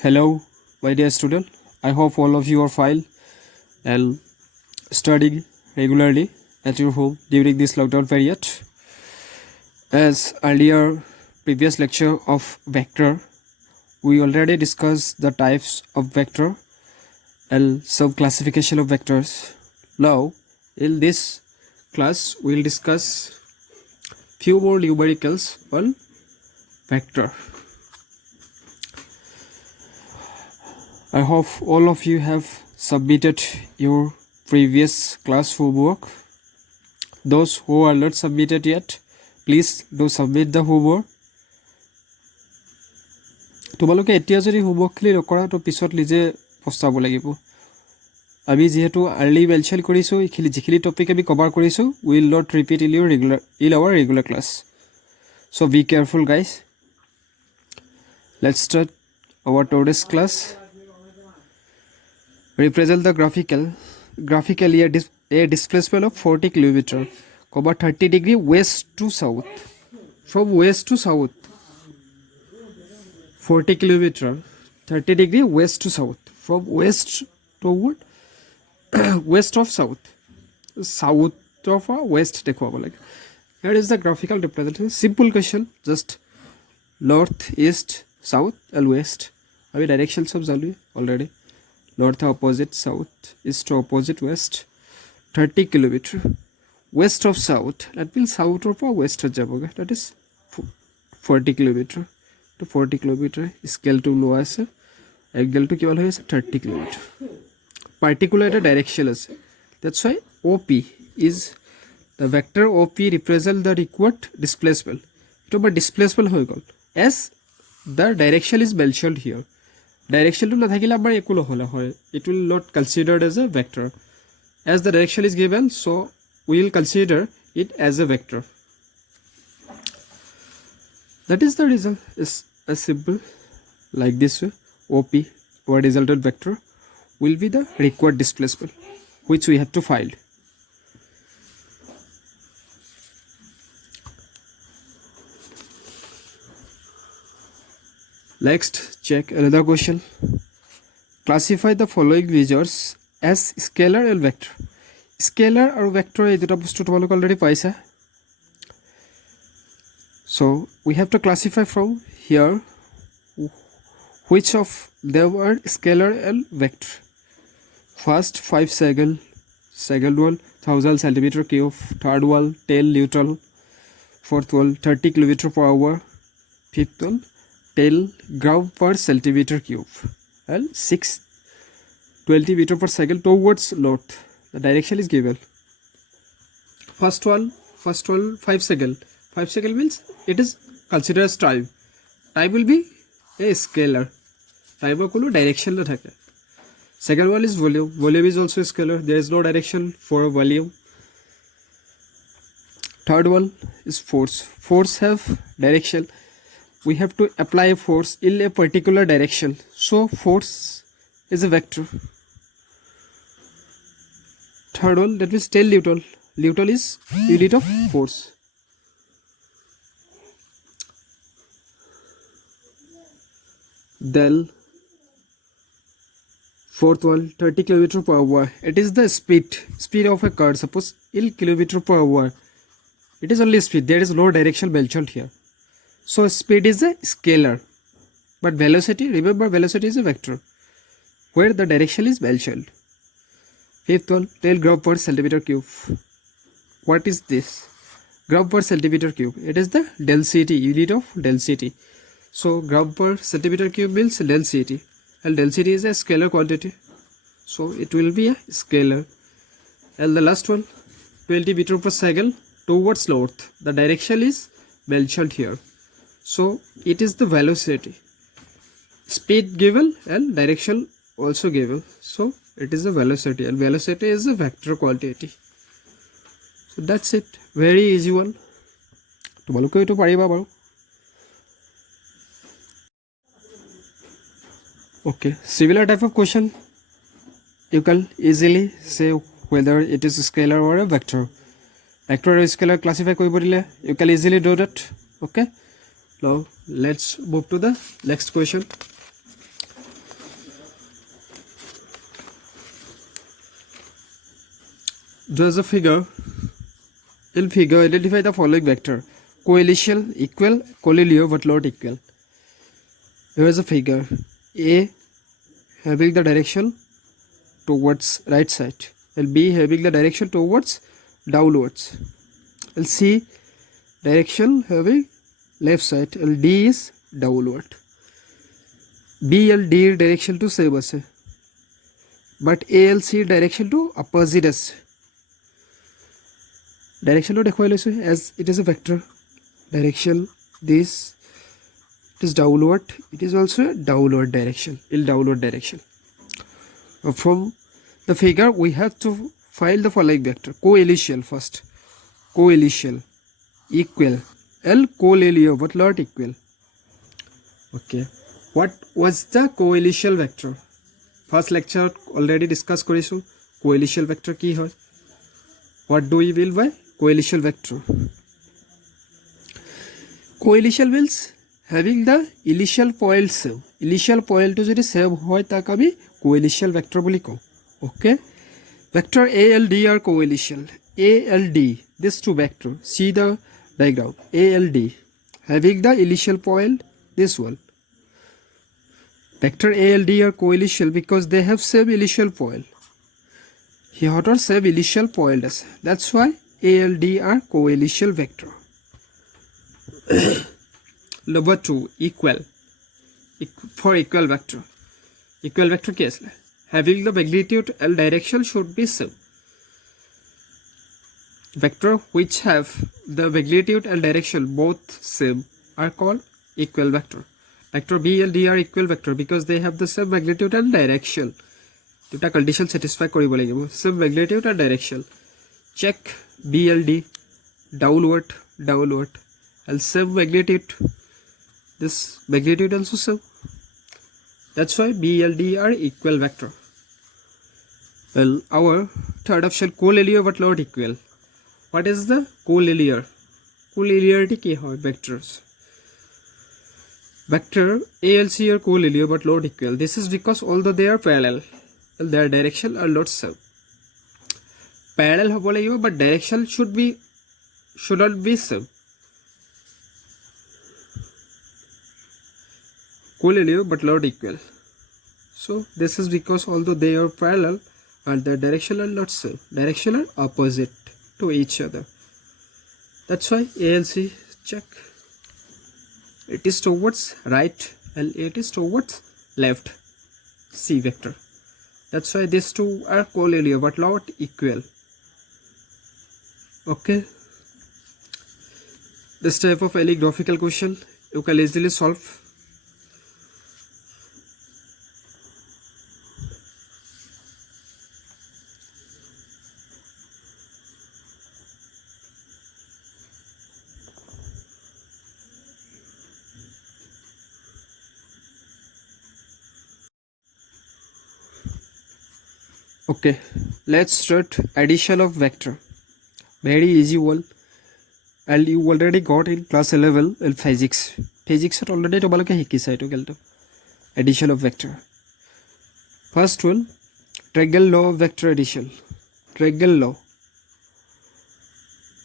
Hello, my dear student. I hope all of you are fine and studying regularly at your home during this lockdown period. As earlier previous lecture of vector, we already discussed the types of vector and some classification of vectors. Now, in this class, we'll discuss few more numericals on vector. I hope all of you have submitted your previous class homework. Those who are not submitted yet, please do submit the homework. তোমালোকে এতিয়া যদি হোমৱৰ্কখিনি নকৰা তো পিছত নিজে পস্তাব লাগিব। আমি যেহেতু আৰ্লি মেনশ্যন কৰিছোঁ এইখিনি যিখিনি টপিক আমি কভাৰ কৰিছোঁ will not repeat in our regular class. So' be careful guys. Let's start our today's class. Represent the graphically a displacement of 40 kilometer, 30 degree west to south. From west to south, 40 kilometer, 30 degree west to south. From west toward west of south, south of west. Here is the graphical representation. Simple question, just north, east, south, and west. I mean directions of already. North opposite south, east opposite west, 30 kilometer. West of south, that means south of west of jaboga. That is 40 kilometer to 40 kilometer. Scale to low as angle to kival is 30 kilometer. Particular direction is. That's why OP is the vector OP represent the required displacement. To but displacement hoy gol as the direction is mentioned here. Direction to nathakile amar ekulo hola hoy, it will not considered as a vector. As the direction is given, so we will consider it as a vector. That is the result. Is as simple like this way. OP or resultant vector will be the required displacement which we have to find. Next, check another question. Classify the following measures as scalar and vector. Scalar or vector এই দুটা বস্তু তোমালোক already পাইছা. So we have to classify from here which of them are scalar and vector. First 5 second one 1000 centimeter cube, third one 10 Newton, fourth one 30 kilometer per hour, fifth one 10 gram per centimeter cube, and 620 meter per second towards north. The direction is given. First one 5 second. 5 second means it is considered as time. Time will be a scalar. Time or kono direction na thake. Second one is volume. Volume is also a scalar. There is no direction for volume. Third one is force. Force have direction. We have to apply a force in a particular direction. So force is a vector. Third one, that means 10 Newton. Newton is unit of force. Then fourth one 30 kilometer per hour. It is the speed of a car. Suppose in kilometer per hour. It is only speed. There is no direction mentioned here. So speed is a scalar, but velocity, remember velocity is a vector, where the direction is mentioned. Fifth one, 10 gram per centimeter cube. What is this? Gram per centimeter cube. It is the density, unit of density. So gram per centimeter cube means density, and density is a scalar quantity. So it will be a scalar. And the last one, 20 meter per second towards north. The direction is mentioned here. So it is the velocity, speed given and direction also given. So it is a velocity, and velocity is a vector quantity. So that's it. Very easy one. তোমালোকে এইটো পাৰিবা বাৰু. Okay, similar type of question. You can easily say whether it is a scalar or a vector. Vector or scalar classify কৰিব দিলে you can easily do that. Okay. Now let's move to the next question. There's a figure. In figure, identify the following vector: coalition, equal, collinear but not equal. Here is a figure: A having the direction towards right side, and B having the direction towards downwards, and C direction having left side, and D is downward. B and D direction to same আছে, but A and C direction to opposite আছে. Direction to দেখুৱাই লৈছো as it is a vector. Direction this, it is downward, it is also a downward direction, in downward direction. From the figure we have to find the following vector: coalition first, coalition, equal, and collinear but not equal. Okay, what was the coalition vector? First lecture already discussed কৰিছো coalition vector কি হয়. What do we mean by coalition vector? Coalition means having the initial point same. Initial point to যদি same হয় তাক আমি coalition vector বুলি কওঁ. Okay, vector A and D are coalition. A and D, these two vector, see the diagram. A and D having the initial point this one. Vector A and D are coalition because they have same initial point. সিহঁতৰ same initial point আছে. That's why A and D are coalition vector. Number 2, equal. For equal vector. Equal vector কি আছে? Having the magnitude and direction should be same. Vector which have the magnitude and direction both same are called equal vector. Vector B and D are equal vector because they have the same magnitude and direction. Duta condition satisfy কৰিব লাগিব, same magnitude and direction. Check B and D, downward, downward, and same magnitude. This magnitude also same. That's why B and D are equal vector. Well, our third option, collinear but not equal. What is the collinear? Collinearity কি হয় vectors? Vector A and C are collinear but not equal. This is because although they are parallel, their direction are not same. Parallel হ'ব লাগিব but direction should not be same. Collinear but not equal. So this is because although they are parallel and their direction are not same, direction are opposite to each other. That's why A and C check. It is towards right and it is towards left. C vector. That's why these two are collinear but not equal. Okay. This type of any graphical question you can easily solve. Okay, let's start addition of vector. Very easy one, and you already got in class 11 in physics. Physics at already to balake hikisa ito kelto. Addition of vector. First one, triangle law of vector addition. Triangle law.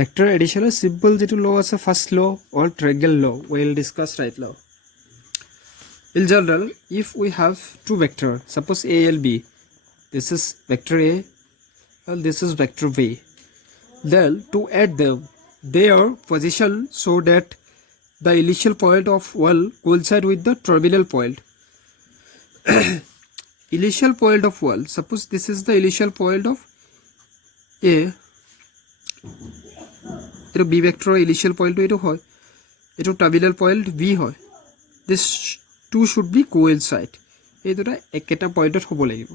Vector addition is simple যেটো law আছে first law or triangle law. We'll discuss right now. In general, if we have two vector, suppose A and B. This is vector A and this is vector B. Then to add them, their position so that the initial point of one coincide with the terminal point. Initial point of one. Suppose this is the initial point of A. It B vector initial point to it hoy. It terminal point B hoy. This two should be coincide. এই দুটা একেটা পয়েন্টত হ'ব লাগিব.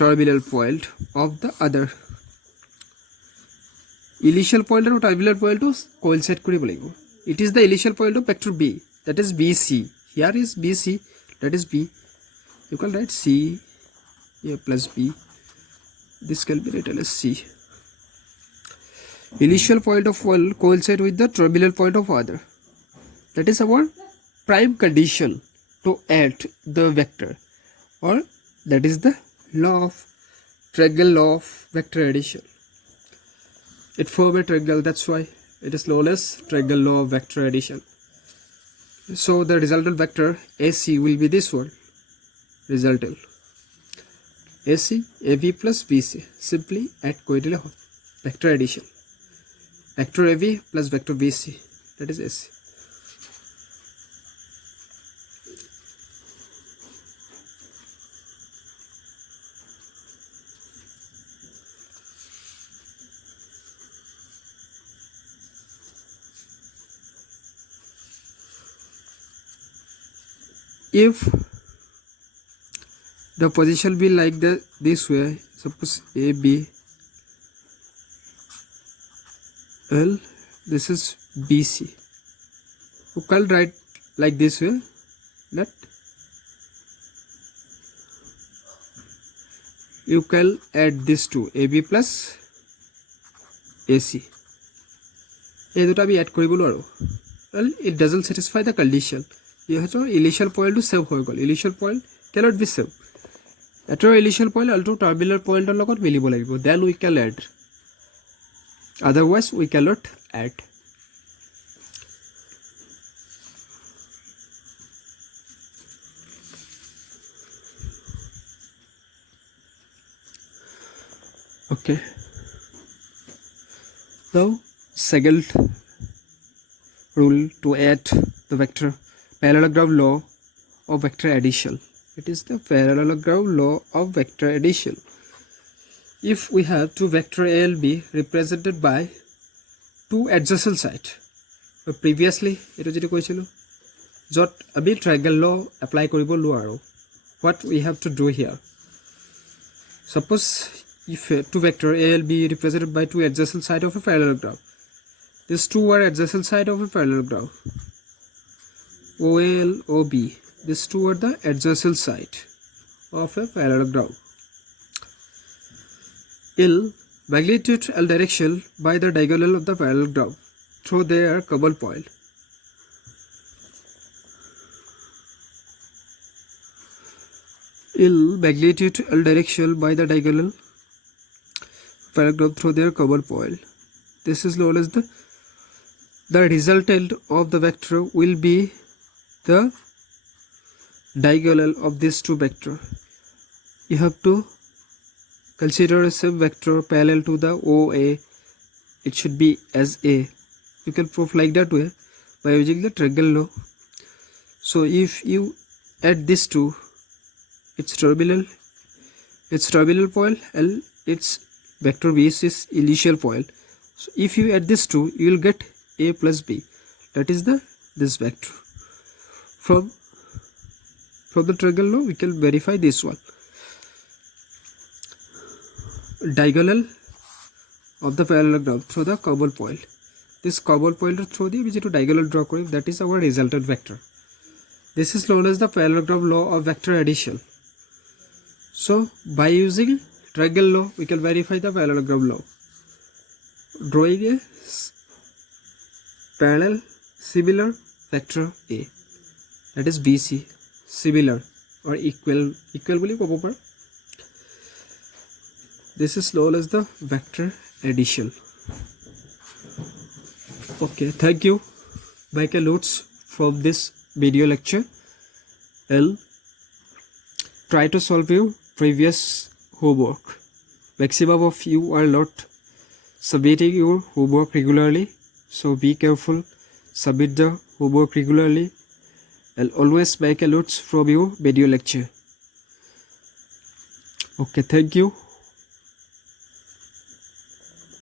Terminal point of the other. Initial point and terminal point to coincide কৰিব লাগিব. It is the initial point of vector B, that is BC. Here is BC, that is B. You can write C A plus B. This can be written as C. Initial point of one coincide with the terminal point of other. That is our prime condition to add the vector, or that is the law of triangle law of vector addition. It forms a triangle, that's why it is known as triangle law of vector addition. So the resultant vector AC will be this one, resultant AC AB plus BC. Simply add koi dile hoy vector addition, vector AB plus vector BC, that is AC. If the position be like this way, suppose A B L, this is BC, you can write like this way, that you can add this to AB plus AC. এই দুটা আমি add কৰিব নোৱাৰো, well it doesn't satisfy the condition. ইহঁতৰ initial point to save হৈ গ'ল, initial point cannot be saved. এটাৰ initial point আৰু terminal point ৰ লগত মিলিব লাগিব, then we can add, otherwise we cannot add. Okay, now second rule to add the vector, parallelogram law of vector addition. It is the parallelogram law of vector addition. If we have two vector A and B represented by two adjacent sides, previously eto jeti koisilo jot abi triangle law apply koribo luaro, what we have to do here, suppose if two vector A and B represented by two adjacent sides of a parallelogram, these two are adjacent sides of a parallelogram, OL OB, these two are the adjacent side of a parallelogram. L magnitude and direction by the diagonal of the parallelogram through their common point. L magnitude and direction by the diagonal parallelogram through their common point. This is known as the resultant of the vector will be the diagonal of these two vectors. You have to consider a same vector parallel to the OA, it should be as A. You can prove like that way by using the triangle law. So if you add these two, its terminal point and its vector B is initial point. So if you add these two, you will get A plus B, that is this vector. From the triangle law we can verify this one, diagonal of the parallelogram through the common point. This common point through the which to diagonal draw kori, that is our resultant vector. This is known as the parallelogram law of vector addition. So by using triangle law we can verify the parallelogram law, drawing a parallel similar vector A, that is BC, similar or equal boli kobo par. This is known as the vector addition. Okay, thank you. Make a notes from this video lecture. L, try to solve your previous homework. Maximum of you are not submitting your homework regularly, so be careful, submit the homework regularly, and always make a notes from your video lecture. Okay, thank you.